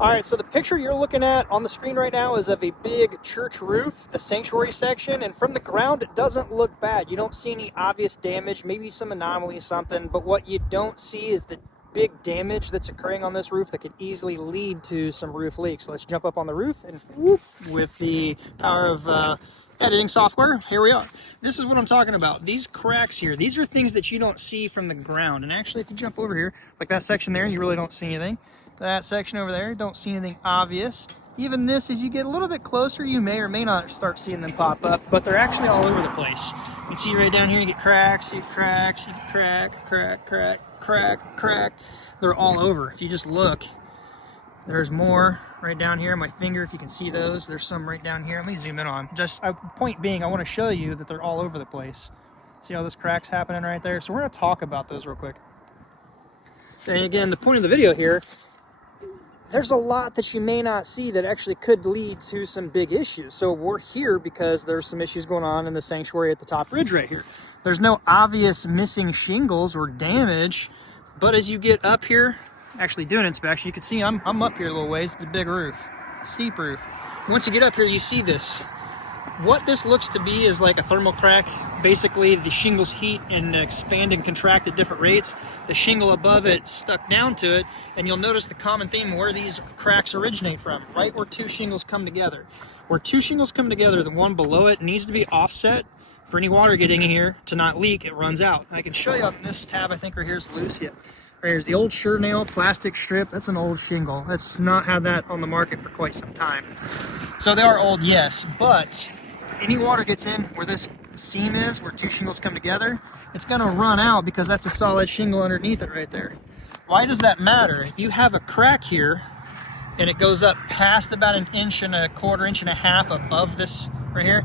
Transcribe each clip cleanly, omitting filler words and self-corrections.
All right, so the picture you're looking at on the screen right now is of a big church roof, the sanctuary section, and from the ground it doesn't look bad. You don't see any obvious damage, maybe some anomaly, something, but what you don't see is the big damage that's occurring on this roof that could easily lead to some roof leaks. So let's jump up on the roof and whoop, with the power of editing software, here we are. This is what I'm talking about. These cracks here, these are things that you don't see from the ground. And actually, if you jump over here, like that section there, you really don't see anything. That section over there, don't see anything obvious. Even this, as you get a little bit closer, you may or may not start seeing them pop up, but they're actually all over the place. You can see right down here, you get cracks, you get cracks, you get crack, crack, crack, crack, crack. They're all over. If you just look, there's more right down here. My finger, if you can see those, there's some right down here. Let me zoom in on. Just point being, I want to show you that they're all over the place. See how this crack's happening right there? So we're going to talk about those real quick. And again, the point of the video here, there's a lot that you may not see that actually could lead to some big issues. So we're here because there's some issues going on in the sanctuary at the top ridge right here. There's no obvious missing shingles or damage, but as you get up here, actually do an inspection, you can see I'm up here a little ways. It's a big roof, a steep roof. Once you get up here, you see this. What this looks to be is like a thermal crack. Basically, the shingles heat and expand and contract at different rates. The shingle above it stuck down to it, and you'll notice the common theme where these cracks originate from, right where two shingles come together. Where two shingles come together, the one below it needs to be offset for any water getting in here to not leak. It runs out. And I can show you on this tab, I think right here's loose yet. Right here's the old Sure Nail plastic strip. That's an old shingle. That's not had that on the market for quite some time. So they are old, yes, but any water gets in where this seam is, where two shingles come together, it's going to run out because that's a solid shingle underneath it right there. Why does that matter? If you have a crack here and it goes up past about 1.25 inches, 1.25 inches above this right here,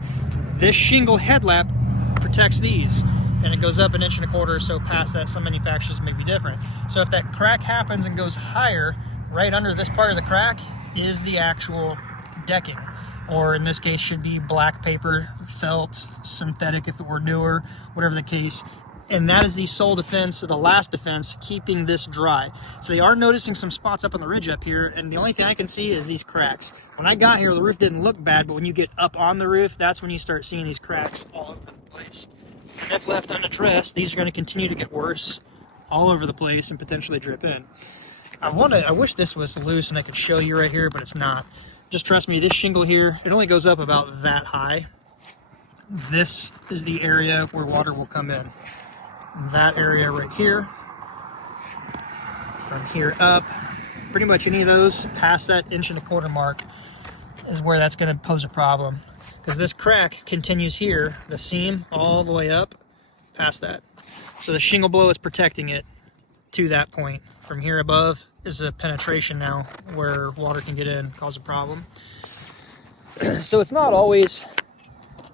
this shingle headlap protects these. And it goes up 1.25 inches or so past that. Some manufacturers may be different. So if that crack happens and goes higher, right under this part of the crack is the actual decking. Or in this case should be black paper, felt, synthetic if it were newer, whatever the case. And that is the sole defense, the last defense, keeping this dry. So they are noticing some spots up on the ridge up here, and the only thing I can see is these cracks. When I got here, the roof didn't look bad, but when you get up on the roof, that's when you start seeing these cracks all over the place. And if left unaddressed, these are going to continue to get worse all over the place and potentially drip in. I wish this was loose and I could show you right here, but it's not. Just trust me, this shingle here, it only goes up about that high. This is the area where water will come in. That area right here, from here up, pretty much any of those past that 1.25 inch mark is where that's going to pose a problem. Because this crack continues here, the seam, all the way up past that. So the shingle blow is protecting it to that point. From here above is a penetration now where water can get in, cause a problem. So it's not always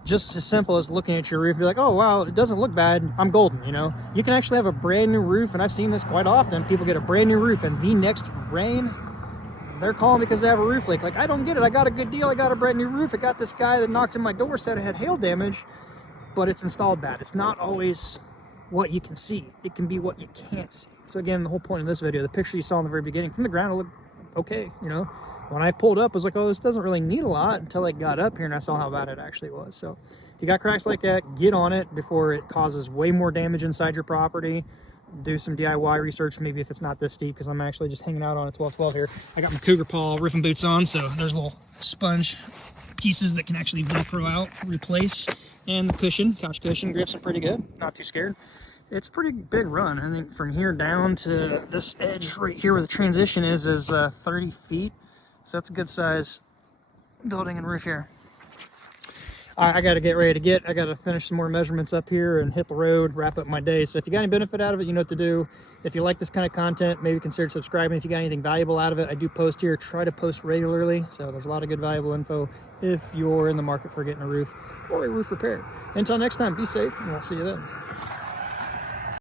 just as simple as looking at your roof and be like, oh wow, it doesn't look bad, I'm golden, you know? You can actually have a brand new roof, and I've seen this quite often. People get a brand new roof and the next rain, they're calling because they have a roof leak. Like, I don't get it. I got a good deal. I got a brand new roof. I got this guy that knocked on my door, said it had hail damage, but it's installed bad. It's not always what you can see. It can be what you can't see. So again, the whole point of this video, the picture you saw in the very beginning, from the ground, it looked okay, you know? When I pulled up, I was like, oh, this doesn't really need a lot, until I got up here and I saw how bad it actually was. So if you got cracks like that, get on it before it causes way more damage inside your property. Do some DIY research, maybe if it's not this steep, because I'm actually just hanging out on a 12-12 here. I got my Cougar Paw roofing boots on, so there's little sponge pieces that can actually Velcro out, replace, and the cushion, couch cushion, grips are pretty good, not too scared. It's a pretty big run. I think from here down to this edge right here where the transition is 30 feet, so that's a good size building and roof here. I got to get ready to I got to finish some more measurements up here and hit the road, wrap up my day. So if you got any benefit out of it, you know what to do. If you like this kind of content, maybe consider subscribing. If you got anything valuable out of it, I do post here, try to post regularly. So there's a lot of good valuable info if you're in the market for getting a roof or a roof repair. Until next time, be safe, and we'll see you then.